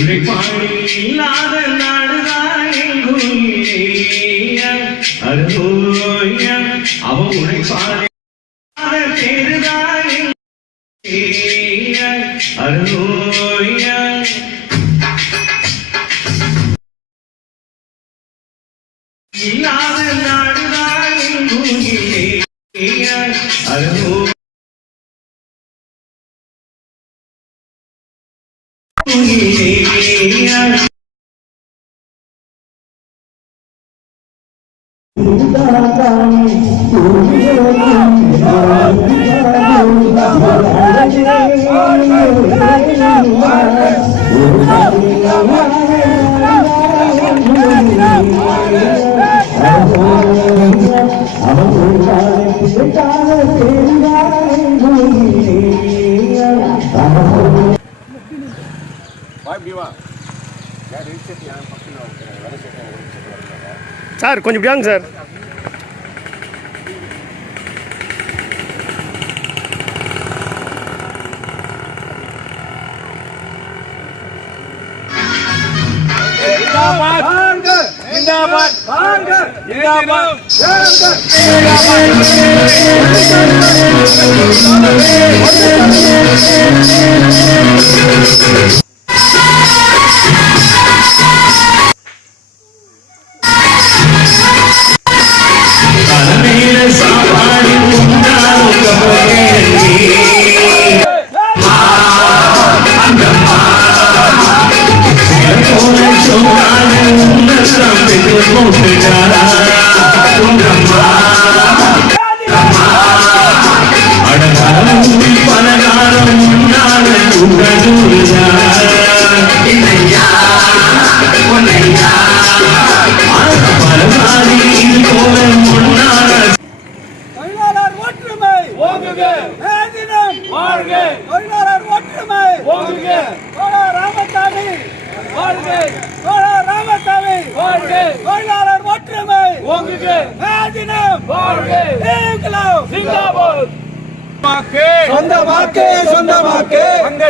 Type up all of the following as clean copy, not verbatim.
உழைப்பாளி இல்லாத நாடுதான் அவன் உழைப்பாளி தேர்தான் இல்லாத நாடுதான் சார் கொஞ்சம் பியாங்க சார்.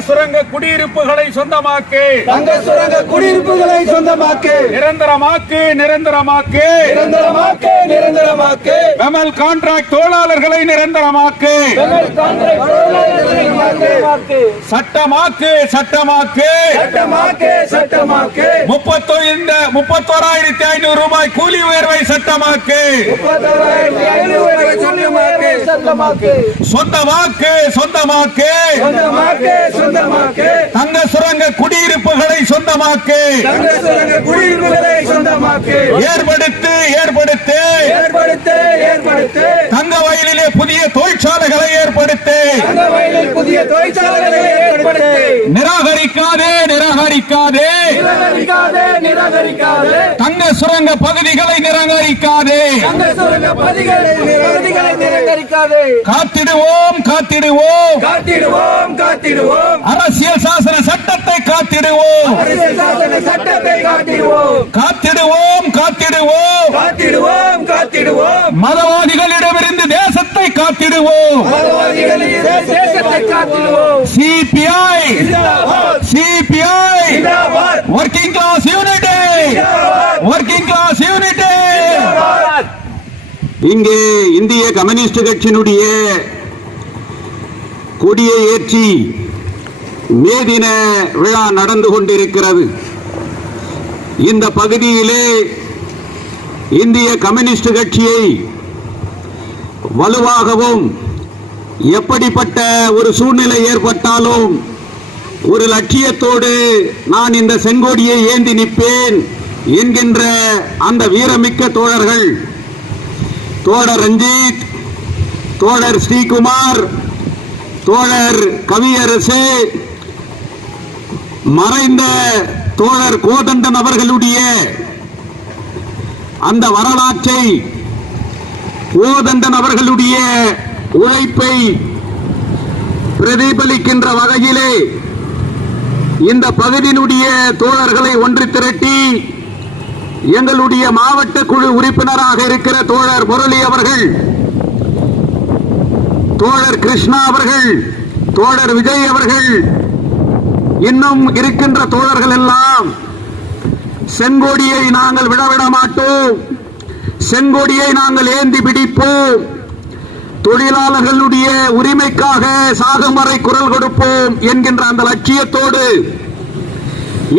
சுரங்க குடியிருப்புகளை சொந்தமாக்கு, நிரந்தரமாக்கு, நிரந்தரமாக்கு, நிரந்தரமாக்கு, பெமல் கான்ட்ராக்ட் தொழிலாளர்களை நிரந்தரமாக்கு, சட்டமாக்கு, சட்டமாக்கு, 31,500 ரூபாய் கூலி உயர்வை சட்டமாக்கு, சொந்தமாக்கு, சொந்தமாக்கு, தங்க சுரங்க குடியிருப்புகளை சொந்தமாக்கு, ஏற்படுத்து, ஏற்படுத்து, தங்க வயலிலே புதிய தொழிற்சாலைகளை ஏற்படுத்து, நிராகரிக்காதே, நிராகரிக்காதே, தங்க சுரங்க பகுதிகளை நிராகரிக்காதே, காத்திடுவோம், காத்திடுவோம், அரசியல் சாசன சட்டத்தை காத்திடுவோம், காத்திடுவோம், காத்திடுவோம், மதவாதிகளிடமிருந்து தேசத்தை காத்திடுவோம், CBI, CBI, working class unity, working class unity. இங்கே இந்திய கம்யூனிஸ்ட் கட்சியினுடைய கொடியை ஏற்றி மே தின விழா நடந்து கொண்டிருக்கிறது. இந்த பகுதியிலே இந்திய கம்யூனிஸ்ட் கட்சியை வலுவாகவும் எப்படிப்பட்ட ஒரு சூழ்நிலை ஏற்பட்டாலும் ஒரு லட்சியத்தோடு நான் இந்த செங்கோடியை ஏந்தி நிற்பேன் என்கின்ற அந்த வீரமிக்க தோழர்கள், தோழர் ரஞ்சித், தோழர் ஸ்ரீகுமார், தோழர் கவியரசு, மறைந்த தோழர் கோதண்டன் அவர்களுடைய அந்த வரலாற்றை, கோதண்டன் அவர்களுடைய உழைப்பை பிரதிபலிக்கின்ற வகையிலே இந்த பகுதியினுடைய தோழர்களை ஒன்று திரட்டி எங்களுடைய மாவட்ட குழு உறுப்பினராக இருக்கிற தோழர் முரளி அவர்கள், தோழர் கிருஷ்ணா அவர்கள், தோழர் விஜய் அவர்கள், இன்னும் இருக்கின்ற தோழர்கள் எல்லாம் செங்கோடியை நாங்கள் விடவிட மாட்டோம், செங்கோடியை நாங்கள் ஏந்தி பிடிப்போம், தொழிலாளர்களுடைய உரிமைக்காக சாகும் வரை குரல் கொடுப்போம் என்கின்ற அந்த லட்சியத்தோடு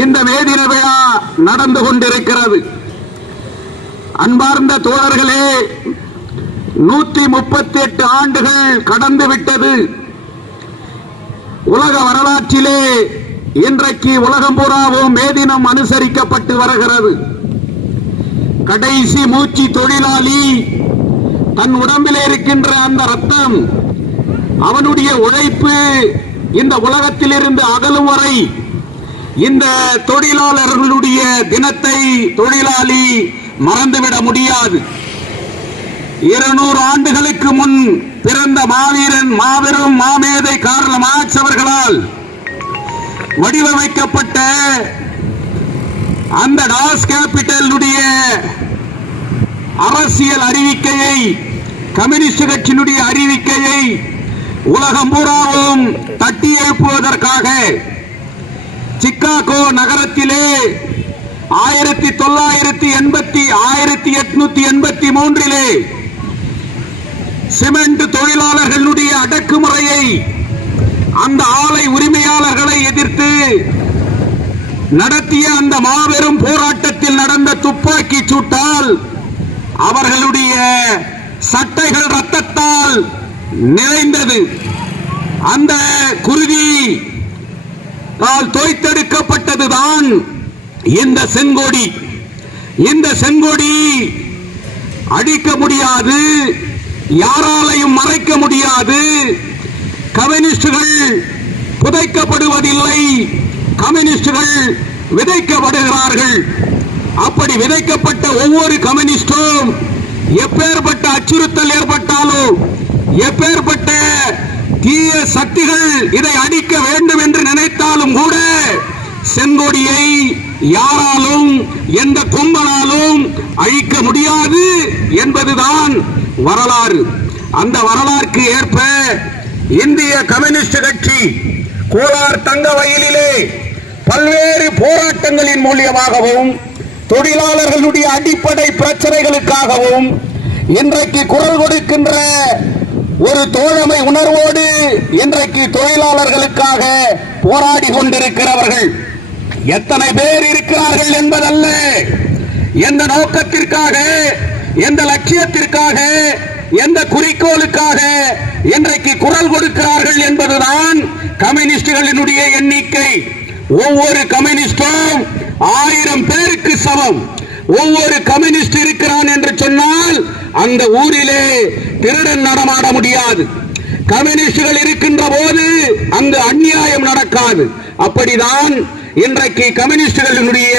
இந்த மே தின விழா நடந்து கொண்டிருக்கிறது. அன்பார்ந்த தோழர்களே, 138 ஆண்டுகள் கடந்து விட்டது. உலக வரலாற்றிலே இன்றைக்கு உலகம் பூராவும் மே தினம் அனுசரிக்கப்பட்டு வருகிறது. கடைசி மூச்சு தொழிலாளி தன் உடம்பில் இருக்கின்ற அந்த ரத்தம், அவனுடைய உழைப்பு இந்த உலகத்தில் இருந்து அகலும் வரை இந்த தொழிலாளர்களுடைய தினத்தை தொழிலாளி மறந்துவிட முடியாது. 200 ஆண்டுகளுக்கு முன் பிறந்த மாவீரன் மாபெரும் மாமேதை கார்ல் மார்க்ஸ் அவர்களால் வடிவமைக்கப்பட்ட அந்த டாஸ் கேபிட்டலுடைய அரசியல் அறிவிக்கையை, கம்யூனிஸ்ட் கட்சியினுடைய அறிவிக்கையை உலகம் பூராவும் தட்டி எழுப்புவதற்காக சிக்காகோ நகரத்திலே 1883 சிமெண்ட் தொழிலாளர்களுடைய அடக்குமுறையை, அந்த ஆலை உரிமையாளர்களை எதிர்த்து நடத்திய அந்த மாபெரும் போராட்டத்தில் நடந்த துப்பாக்கி சூட்டால் அவர்களுடைய சட்டைகள் ரத்தத்தால் நிறைந்தது. அந்த குருதி தோய்த்தெடுக்கப்பட்டதுதான் இந்த செங்கோடி. இந்த செங்கோடி அடிக்க முடியாது, யாராலையும் மறைக்க முடியாது. கம்யூனிஸ்டுகள் புதைக்கப்படுவதில்லை, கம்யூனிஸ்டுகள் விதைக்கப்படுகிறார்கள். அப்படி விதைக்கப்பட்ட ஒவ்வொரு கம்யூனிஸ்டும் எப்பேற்பட்ட அச்சுறுத்தல் ஏற்பட்டாலும், எப்பேற்பட்ட தீய சக்திகள் இதை அடிக்க வேண்டும் என்று நினைத்தாலும் கூட செங்கோடியை யாராலும் எந்த கும்பலாலும் அழிக்க முடியாது என்பதுதான் வரலாறு. அந்த வரலாறுக்கு ஏற்ப இந்திய கம்யூனிஸ்ட் கட்சி கோலார் தங்க வயலிலே பல்வேறு போராட்டங்களின் மூலியமாகவும் தொழிலாளர்களுடைய அடிப்படை பிரச்சனைகளுக்காகவும் இன்றைக்கு குரல் கொடுக்கின்ற ஒரு தோழமை உணர்வோடு இன்றைக்கு தொழிலாளர்களுக்காக போராடி கொண்டிருக்கிறவர்கள் எத்தனை பேர் இருக்கிறார்கள் என்பதல்ல, எந்த நோக்கத்திற்காக, எந்த லட்சியத்திற்காக, எந்த குறிக்கோளுக்காக இன்றைக்கு குரல் கொடுக்கிறார்கள் என்பதுதான் கம்யூனிஸ்டுகளினுடைய எண்ணிக்கை. ஒவ்வொரு கம்யூனிஸ்டும் 1000 பேருக்கு சமம். ஒவ்வொரு கம்யூனிஸ்ட் இருக்கிறான் என்று சொன்னால் அந்த ஊரிலே திருடன் நடமாட முடியாது. கம்யூனிஸ்டுகள் இருக்கின்ற போது அங்கு அநியாயம் நடக்காது. அப்படிதான் இன்றைக்கு கம்யூனிஸ்டுகளினுடைய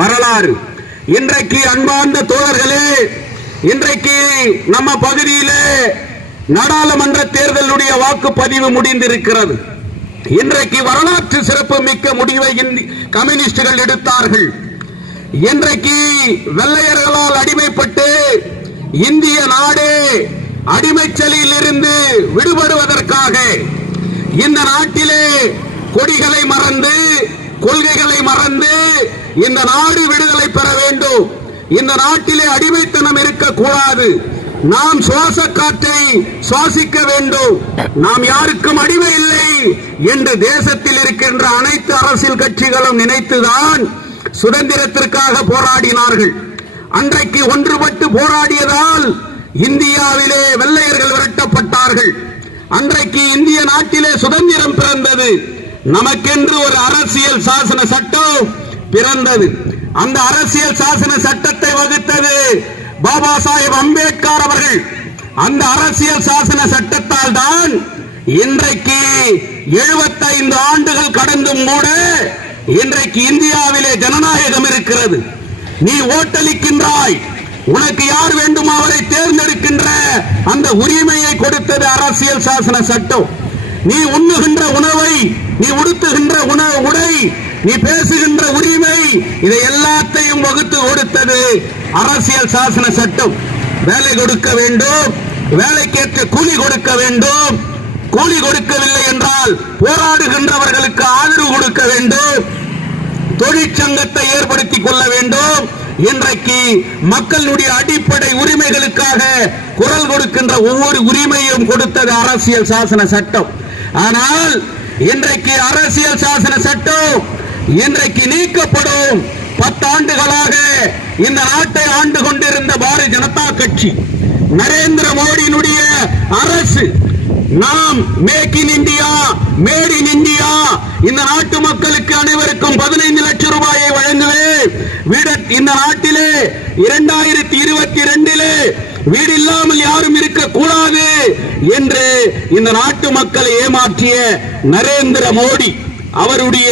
வரலாறு. இன்றைக்கு அன்பார்ந்த தோழர்களே, இன்றைக்கு நம்ம பகுதியிலே நாடாளுமன்ற தேர்தலுடைய வாக்குப்பதிவு முடிந்திருக்கிறது. இன்றைக்கு வரலாற்று சிறப்பு மிக்க முடிவை கம்யூனிஸ்டுகள் எடுத்தார்கள். இன்றைக்கு வெள்ளையர்களால் அடிமைப்பட்டு இந்திய நாடு அடிமைச்சலில் இருந்து விடுபடுவதற்காக இந்த நாட்டிலே கொடிகளை மறந்து, கொள்கைகளை மறந்து இந்த நாடு விடுதலை பெற வேண்டும். இந்த நாட்டிலே அடிமைத்தனம் இருக்கக்கூடாது. நாம் சுவாச காற்றை சுவாசிக்க வேண்டும். நாம் யாருக்கும் அடிமை இல்லை என்று தேசத்தில் இருக்கின்ற அனைத்து அரசியல் கட்சிகளும் நினைத்துதான் சுதந்திரத்திற்காக போராடினார்கள். அன்றைக்கு ஒன்றுபட்டு போராடியதால் இந்தியாவிலே வெள்ளையர்கள் விரட்டப்பட்டார்கள். அன்றைக்கு இந்திய நாட்டிலே சுதந்திரம் பிறந்தது. நமக்கென்று ஒரு அரசியல் சாசன சட்டம் பிறந்தது. அந்த அரசியல் சாசன சட்டத்தை வகுத்தது பாபா சாஹேப் அம்பேத்கர் அவர்கள். அந்த அரசியல் சாசன சட்டத்தால் தான் இன்றைக்கு 75 ஆண்டுகள் கடந்தும் கூட இன்றைக்கு இந்தியாவிலே ஜனநாயகம் இருக்கிறது. நீ ஓட்டளிக்கின்றாய், உனக்கு யார் வேண்டுமோ அவரை தேர்ந்தெடுக்கின்ற அந்த உரிமையை கொடுத்தது அரசியல் சாசன சட்டம். நீ உண்ணுகின்ற உணவை, நீ உடுத்துகின்ற உடை, நீ பேசுகின்ற உரிமை, இதை எல்லாத்தையும் வகுத்து கொடுத்தது அரசியல் சாசன சட்டம். வேலை கொடுக்க வேண்டும், வேலைக்கேற்ற கூலி கொடுக்க வேண்டும், கூலி கொடுக்கவில்லை என்றால் போராடுகின்றவர்களுக்கு ஆதரவு கொடுக்க வேண்டும், தொழிற்சங்கத்தை ஏற்படுத்திக் கொள்ள வேண்டும். இன்றைக்கு மக்களுடைய அடிப்படை உரிமைகளுக்காக குரல் கொடுக்கின்ற ஒவ்வொரு உரிமையும் கொடுத்தது அரசியல் சாசன சட்டம். ஆனால் இன்றைக்கு அரசியல் சாசன சட்டம் இன்றைக்கு நீக்கப்படும். 10 ஆண்டுகளாக இந்த நாட்டை ஆண்டு கொண்டிருந்த பாரதிய ஜனதா கட்சி, நரேந்திர மோடியினுடைய அரசு, நாம் make in India, made in India, இந்த நாட்டு மக்களுக்கு அனைவருக்கும் 15 லட்சம் ரூபாயை வழங்குவேன், இந்த நாட்டிலே 2022 வீடு இல்லாமல் யாரும் இருக்கக்கூடாது என்று இந்த நாட்டு மக்களை ஏமாற்றிய நரேந்திர மோடி அவருடைய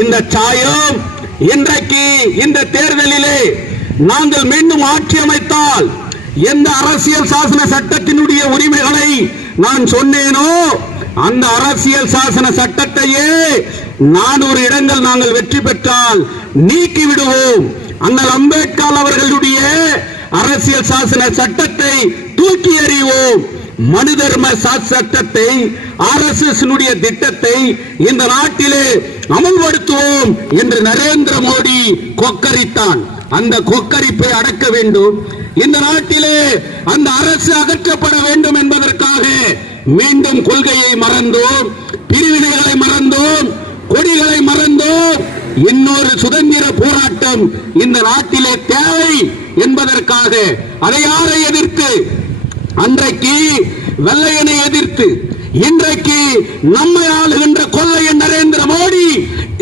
இந்த சாயம் இன்றைக்கு இந்த தேர்தலிலே நாங்கள் மீண்டும் ஆட்சி அமைத்தால் எந்த அரசியல் சாசன சட்டத்தினுடைய உரிமைகளை நான் சொன்னேனோ அந்த அரசியல் சாசன சட்டத்தையே 400 இடங்கள் நாங்கள் வெற்றி பெற்றால் நீக்கி விடுவோம். அண்ணல் அம்பேத்கர் அவர்களுடைய அரசியல் சாசன சட்டத்தை தூக்கி எறிவோம். மனு தர்ம சட்டத்தை, RSS திட்டத்தை இந்த நாட்டிலே அமல்படுத்துவோம் என்று நரேந்திர மோடி கொக்கரித்தான். அந்த கொக்கரிப்பை அடக்க வேண்டும். இந்த நாட்டிலே அந்த அரசு அகற்றப்பட வேண்டும் என்பதற்காக மீண்டும் கொள்கையை மறந்தோம், பிரிவினைகளை மறந்தோம், கொடிகளை மறந்தோம். இன்னொரு சுதந்திர போராட்டம் இந்த நாட்டிலே தேவை என்பதற்காக அதை யாரை எதிர்த்து? அன்றைக்கு வெள்ளையனை எதிர்த்து, இன்றைக்கு நம்மை ஆளுகின்ற கொள்ளையன் நரேந்திர மோடி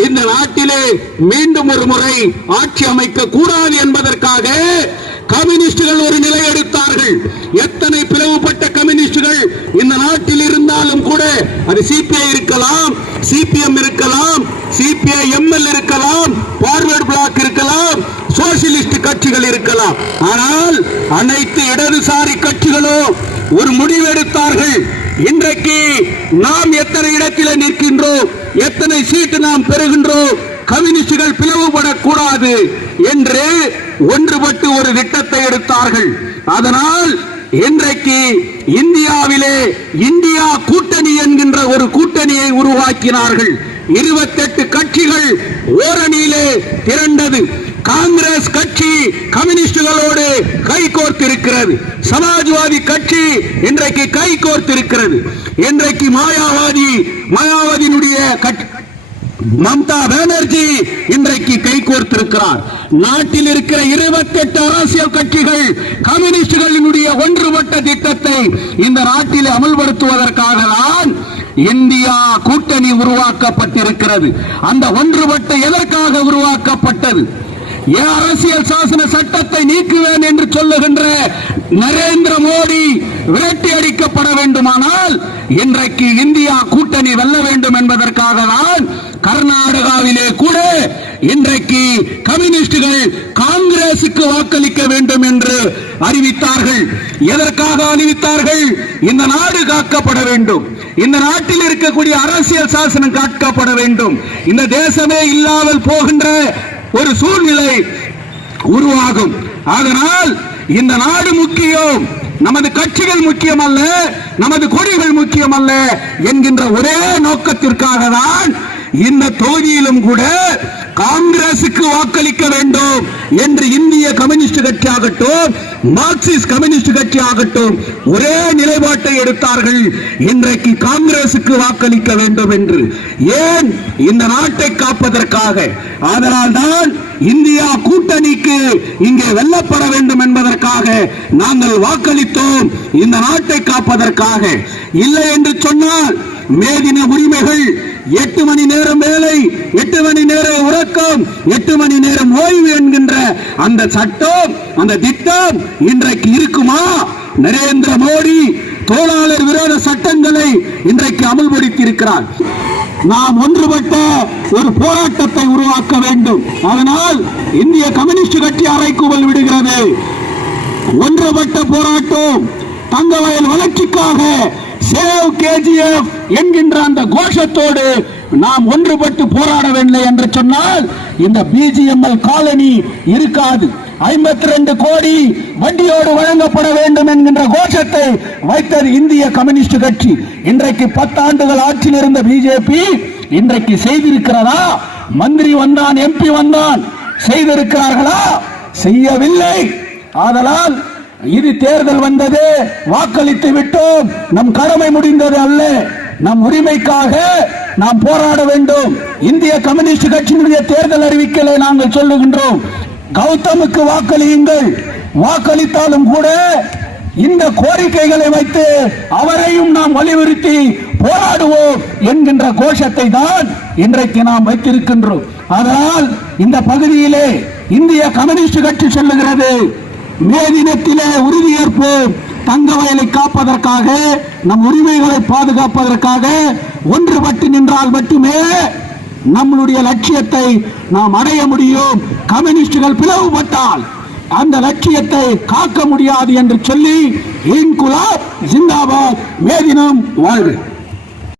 இந்த நாட்டிலே மீண்டும் ஒரு முறை ஆட்சி அமைக்க கூடாது என்பதற்காக கம்யூனிஸ்டுகள் ஒரு நிலை எடுத்தார்கள். எத்தனை பிளவுபட்ட கம்யூனிஸ்டுகள் இந்த நாட்டில் இருந்தாலும் கூட, அது சிபிஐ இருக்கலாம், சிபிஎம் இருக்கலாம், சிபிஐ எம்எல் இருக்கலாம், பார்வர்ட் பிளாக் இருக்கலாம், சோசியலிஸ்ட் கட்சிகள் இருக்கலாம். ஆனால் அனைத்து இடதுசாரி கட்சிகளும் ஒரு முடிவெடுத்தார்கள். இன்றைக்கு நாம் எத்தனை இடத்தில் நிற்கின்றோம், எத்தனை சீட்டு நாம் பெறுகின்றோம், கம்யூனிஸ்டுகள் பிளவுபடக்கூடாது என்று ஒன்றுபட்டு ஒரு திட்டத்தை எடுத்தார்கள். அதனால் இன்றைக்கு இந்தியாவிலே இந்தியா கூட்டணி என்கின்ற ஒரு கூட்டணியை உருவாக்கினார்கள். 28 கட்சிகள் ஓரணியிலே திரண்டது. காங்கிரஸ் கட்சி கம்யூனிஸ்டுகளோடு கைகோர்த்திருக்கிறது. சமாஜ்வாதி கட்சி இன்றைக்கு கைகோர்த்திருக்கிறது. இன்றைக்கு மாயாவதியினுடைய மம்தா பானர்ஜி இன்றைக்கு கைகோர்த்திருக்கிறார். நாட்டில் இருக்கிற 28 அரசியல் கட்சிகள் கம்யூனிஸ்டுகளினுடைய ஒன்றுபட்ட திட்டத்தை இந்த நாட்டில் அமல்படுத்துவதற்காக தான் இந்தியா கூட்டணி உருவாக்கப்பட்டிருக்கிறது. அந்த ஒன்றுபட்ட எதற்காக உருவாக்கப்பட்டது? அரசியல் சாசன சட்டத்தை நீக்குவேன் என்று சொல்லுகின்ற நரேந்திர மோடி விரட்டி அடிக்கப்பட வேண்டுமானால் இன்றைக்கு இந்தியா கூட்டணி வெல்ல வேண்டும் என்பதற்காக தான் கர்நாடகாவிலே கூட இன்றைக்கு கம்யூனிஸ்டுகள் காங்கிரசுக்கு வாக்களிக்க வேண்டும் என்று அறிவித்தார்கள். எதற்காக அறிவித்தார்கள்? இந்த நாடு காக்கப்பட வேண்டும், இந்த நாட்டில் இருக்கக்கூடிய அரசியல் சாசனம் காக்கப்பட வேண்டும், இந்த தேசமே இல்லாமல் போகின்ற ஒரு சூழ்நிலை உருவாகும். அதனால் இந்த நாடு முக்கியம், நமது கட்சிகள் முக்கியம் அல்ல, நமது கொடிகள் முக்கியம் அல்ல என்கின்ற ஒரே நோக்கத்திற்காக தான் இந்த தொகுதியிலும் கூட காங்கிரசுக்கு வாக்களிக்க வேண்டும் என்று இந்திய கம்யூனிஸ்ட் கட்சி ஆகட்டும், மார்க்சிஸ்ட் கம்யூனிஸ்ட் கட்சி ஆகட்டும் ஒரே நிலைப்பாட்டை எடுத்தார்கள். இன்றைக்கு காங்கிரசுக்கு வாக்களிக்க வேண்டும் என்று. ஏன்? இந்த நாட்டை காப்பதற்காக. அதனால் தான் இந்தியா கூட்டணிக்கு இங்கே வெல்லப்பட வேண்டும் என்பதற்காக நாங்கள் வாக்களித்தோம், இந்த நாட்டை காப்பதற்காக. இல்லை என்று சொன்னால் மேதின உரிமைகள் 8 மணி நேரம் வேலை, 8 மணி நேரம் உறக்கம், 8 மணி நேரம் ஓய்வு என்கின்ற அந்த சட்டம், அந்த திட்டம் இன்றைக்கு இருக்குமா? நரேந்திர மோடி தொழிலாளர் விரோத சட்டங்களை இன்றைக்கு அமல்படுத்தி இருக்கிறார். நாம் ஒன்றுபட்ட ஒரு போராட்டத்தை உருவாக்க வேண்டும். அதனால் இந்திய கம்யூனிஸ்ட் கட்சி அறைகூவல் விடுகிறது. ஒன்றுபட்ட போராட்டம், தங்கவயல் வளர்ச்சிக்காக சேவ் KGF என்கின்ற அந்த கோஷத்தோடு நாம் ஒன்றுபட்டு போராடவில்லை என்று சொன்னால் இந்த பிஜிஎம்எல் காலனி இருக்காது. 52 கோடி வண்டியோடு வழங்கப்பட வேண்டும் என்கின்ற கோஷத்தை வைத்தது இந்திய கம்யூனிஸ்ட் கட்சி. இன்றைக்கு 10 ஆண்டுகள் ஆட்சியில் இருந்த பிஜேபி இன்றைக்கு செய்திருக்கிறதா? மந்திரி வந்தான், எம்பி வந்தான், செய்திருக்கிறார்களா? செய்யவில்லை. ஆதலால் இது தேர்தல் வந்தது, வாக்களித்து விட்டோம், நம் கடமை முடிந்தது அல்ல. நம் உரிமைக்காக நாம் போராட வேண்டும். இந்திய கம்யூனிஸ்ட் கட்சியினுடைய தேர்தல் அறிவிக்கலை நாங்கள் சொல்லுகின்றோம், கௌதமுக்கு வாக்களியுங்கள். வாக்களித்தாலும் கூட இந்த கோரிக்கைகளை வைத்து அவரையும் நாம் வலியுறுத்தி போராடுவோம் என்கின்ற கோஷத்தை தான் இன்றைக்கு நாம் வைத்திருக்கின்றோம். அதனால் இந்த பகுதியிலே இந்திய கம்யூனிஸ்ட் கட்சி சொல்லுகிறது, மே தினத்திலே உறுதியேற்போம். தங்க வயலை காப்பதற்காக, நம் உரிமைகளை பாதுகாப்பதற்காக ஒன்றுபட்டு நின்றால் மட்டுமே நம்மளுடைய லட்சியத்தை நாம் அடைய முடியும். கம்யூனிஸ்டுகள் பிளவுபட்டால் அந்த லட்சியத்தை காக்க முடியாது என்று சொல்லி இன்குலாப் ஜிந்தாபாத், மே தினம் வாழ்க.